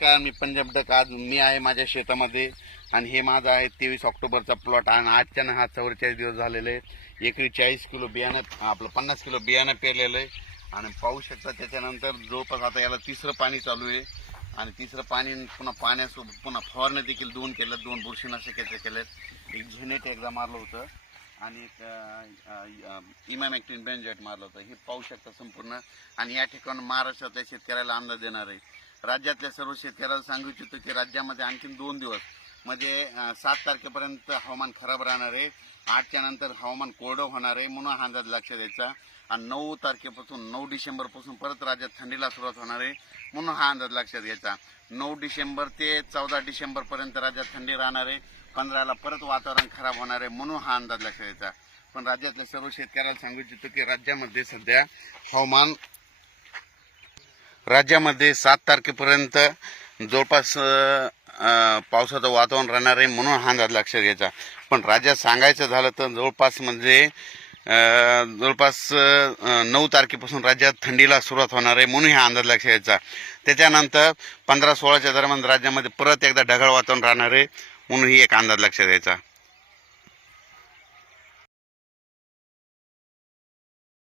नमस्कार मी पंजाब डक आज मी आहे माझ्या शेतामध्ये आणि हे माझा आहे तेवीस ऑक्टोबरचा प्लॉट आणि आजच्यानं हा चौवेचाळीस दिवस झालेला आहे एकरी चाळीस किलो बियाणं आपलं पन्नास किलो बियाणं पेरलेलं आहे आणि पाहू शकता त्याच्यानंतर जवळपास आता याला तिसरं पाणी चालू आहे आणि तिसरं पाणी पुन्हा पाण्यासोबत पुन्हा फवारणे देखील दोन केलं दोन बुरशीनाशकाचे केले एक झेनेट एकदा मारलं होतं आणि एक इमामॅक्टिन बेंजेट मारलं होतं हे पाहू शकता संपूर्ण आणि या ठिकाणी महाराष्ट्रातल्या शेतकऱ्याला अंदाज देणार आहे राज्यातल्या सर्व शेतकऱ्याला सांगू इच्छितो की राज्यामध्ये आणखीन दोन दिवस म्हणजे सात तारखेपर्यंत हवामान खराब राहणार आहे आठच्या नंतर हवामान कोरडं होणार आहे म्हणून हा अंदाज लक्ष द्यायचा आणि नऊ तारखेपासून नऊ डिसेंबरपासून परत राज्यात थंडीला सुरुवात होणार आहे म्हणून हा अंदाज लक्षात घ्यायचा नऊ डिसेंबर ते चौदा डिसेंबरपर्यंत राज्यात थंडी राहणार आहे पंधराला परत वातावरण खराब होणार आहे म्हणून हा अंदाज लक्षात द्यायचा पण राज्यातल्या सर्व शेतकऱ्याला सांगू इच्छितो की राज्यामध्ये सध्या हवामान राज्यामध्ये सात तारखेपर्यंत जवळपास पावसाचं वातावरण राहणार आहे म्हणून हा अंदाज लक्षात घ्यायचा पण राज्यात सांगायचं झालं तर जवळपास म्हणजे जवळपास नऊ तारखेपासून राज्यात थंडीला सुरुवात होणार आहे म्हणून हा अंदाज लक्षात घ्यायचा त्याच्यानंतर पंधरा सोळाच्या दरम्यान राज्यामध्ये परत एकदा ढगाळ वातावरण राहणार आहे म्हणून ही एक अंदाज लक्षात घ्यायचा